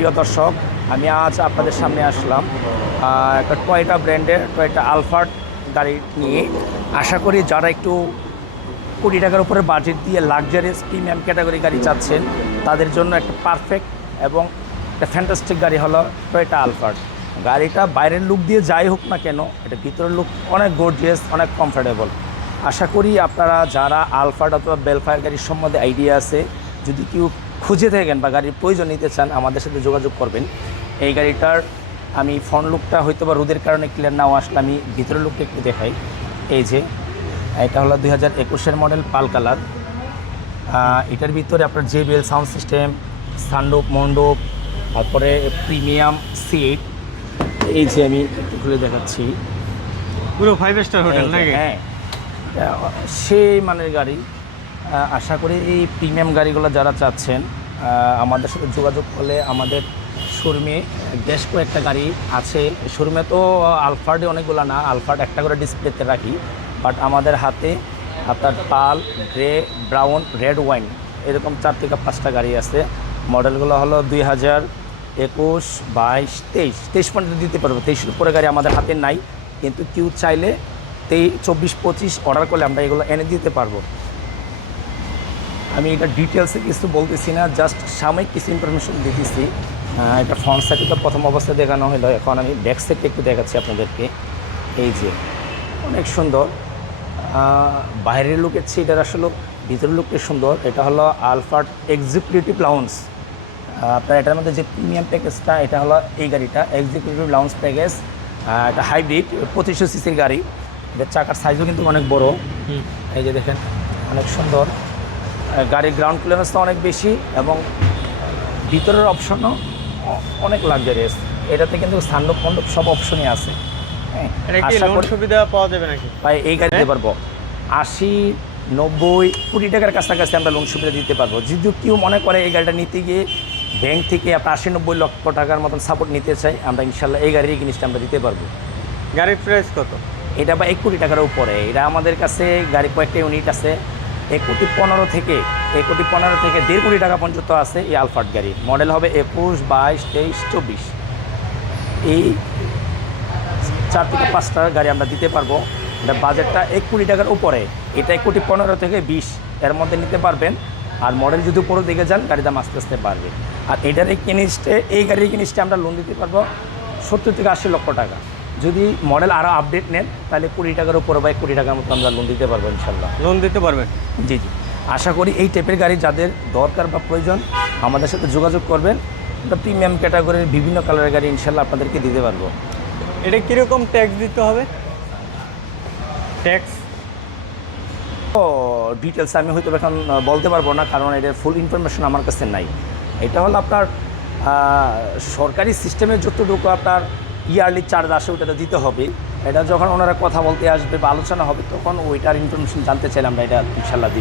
প্রিয় দর্শক, আমি আজ আপনাদের সামনে আসলাম একটা টয়টা ব্র্যান্ডের টয়টা আলফার্ট গাড়ি নিয়ে। আশা করি যারা একটু কোটি টাকার উপরে বাজেট দিয়ে লাক্সারিয়াস প্রিমিয়াম ক্যাটাগরি গাড়ি চাচ্ছেন, তাদের জন্য একটা পারফেক্ট এবং একটা ফ্যান্টাস্টিক গাড়ি হলো টয়টা আলফার্ড গাড়িটা বাইরের লুক দিয়ে যাই হোক না কেন, এটা ভিতরের লুক অনেক গর্জিয়াস অনেক কমফোর্টেবল আশা করি আপনারা যারা আলফার্ট অথবা বেলফায়ার গাড়ির সম্বন্ধে আইডিয়া আছে, যদি কেউ খুঁজে থাকেন বা গাড়ির প্রয়োজন নিতে চান আমাদের সাথে যোগাযোগ করবেন। এই গাড়িটার আমি ফ্রন্ট লুকটা হয়তো বা রোদের কারণে ক্লিয়ার নাও আসলে আমি ভিতরের লুকটা একটু দেখাই। এই যে এটা হলো দুই হাজার একুশের মডেল পাল কালার। এটার ভিতরে আপনার জে জেবিএল সাউন্ড সিস্টেম সানডোপ মন্ডপ তারপরে প্রিমিয়াম সিট এই যে আমি একটু খুলে দেখাচ্ছি। পুরো ফাইভ স্টার হোটেল নাকি? হ্যাঁ। সেই মানের গাড়ি। আশা করি এই প্রিমিয়াম গাড়িগুলো যারা চাচ্ছেন আমাদের সাথে যোগাযোগ করলে আমাদের শোরুমে বেশ কয়েকটা গাড়ি আছে। শোরুমে তো আলফার্ডে অনেকগুলো না, আলফার্ড একটা করে ডিসপ্লেতে রাখি। বাট আমাদের হাতে আপনার pearl, grey, brown, red wine এরকম চার থেকে পাঁচটা গাড়ি আছে। মডেলগুলো হলো দুই হাজার একুশ বাইশ তেইশ। তেইশ পর্যন্ত দিতে পারব, তেইশের উপরে গাড়ি আমাদের হাতে নাই। কিন্তু কেউ চাইলে তেই চব্বিশ পঁচিশ অর্ডার করলে আমরা এগুলো এনে দিতে পারব। আমি এটা ডিটেলসে কিছু বলতেছি না জাস্ট সাময়িক কিছু ইনফরমেশন দিতেছি। এটা ফ্রন্ট সাইডে তো প্রথম অবস্থায় দেখানো হলো এখন আমি ব্যাক সাইডটা একটু দেখাচ্ছি আপনাদেরকে। এই যে অনেক সুন্দর। বাইরের লুকের চেয়ে এটার আসলে ভিতরের লুকটা সুন্দর। এটা হলো আলফার্ট এক্সিকিউটিভ লাউন্স আপনার এটার মধ্যে যে প্রিমিয়াম প্যাকেজটা এটা হলো এই গাড়িটা এক্সিকিউটিভ লাউন্স প্যাকেজ এটা হাইব্রিড পঁচিশশো সিসির গাড়ি। এটার চাকার সাইজও কিন্তু অনেক বড়। এই যে দেখেন অনেক সুন্দর। গাড়ির গ্রাউন্ড ক্লিয়ারেন্সটা অনেক বেশি এবং ভিতরের অপশনও অনেক লাক্সারিয়াস এটাতে কিন্তু স্থানীয় মণ্ডপ সব অপশনই আছে। হ্যাঁ সুবিধা পাওয়া যাবে নাকি? ভাই এই গাড়ি দিতে হ্যাঁ? পারব। আশি নব্বই কোটি টাকার কাছাকাছি আমরা লোন সুবিধা দিতে পারব। যদি কেউ মনে করে এই গাড়িটা নিতে গিয়ে ব্যাংক থেকে আপনার আশি নব্বই লক্ষ টাকার মতন সাপোর্ট নিতে চাই আমরা ইনশাল্লাহ এই গাড়ির জিনিসটা আমরা দিতে পারব। গাড়ির প্রাইস কত? এটা বা এক কোটি টাকার উপরে। এটা আমাদের কাছে গাড়ি কয়েকটা ইউনিট আছে। এক কোটি পনেরো থেকে, এক কোটি পনেরো থেকে দেড় কোটি টাকা পর্যন্ত আছে এই আলফার্ট গাড়ি মডেল হবে একুশ, বাইশ, তেইশ, চব্বিশ। এই চার থেকে পাঁচটা গাড়ি আমরা দিতে পারব। এটা বাজেটটা এক কোটি টাকার উপরে। এটা এক কোটি পনেরো থেকে বিশ এর মধ্যে নিতে পারবেন। আর মডেল যদি উপরের দিকে যান, গাড়ির দাম আস্তে আস্তে বাড়বে। আর এটার এই কিনিসটে, এই গাড়ির কিনিসটে আমরা লোন দিতে পারব সত্তর থেকে আশি লক্ষ টাকা। যদি মডেল আরও আপডেট নেন তাহলে কুড়ি টাকার উপরে বা কুড়ি টাকার মতো আমরা লোন দিতে পারব ইনশাল্লাহ। লোন দিতে পারবেন? জি জি। আশা করি এই টাইপের গাড়ি যাদের দরকার বা প্রয়োজন আমাদের সাথে যোগাযোগ করবেন। এটা প্রিমিয়াম ক্যাটাগরির বিভিন্ন কালারের গাড়ি ইনশাল্লাহ আপনাদেরকে দিতে পারব। এটা কীরকম ট্যাক্স দিতে হবে? ট্যাক্স ও ডিটেলস আমি হয়তো এখন বলতে পারব না কারণ এটার ফুল ইনফরমেশন আমার কাছে নাই। এটা হলো আপনার সরকারি সিস্টেমের যতটুকু আপনার ইয়ারলি চার্জ আসে ওটা দিতে হবে। এটা যখন ওনারা কথা বলতে আসবে বা আলোচনা হবে, তখন ওইটার ইনফরমেশন জানতে চাইলাম আমরা এটা ইনশাল্লাহ দিব।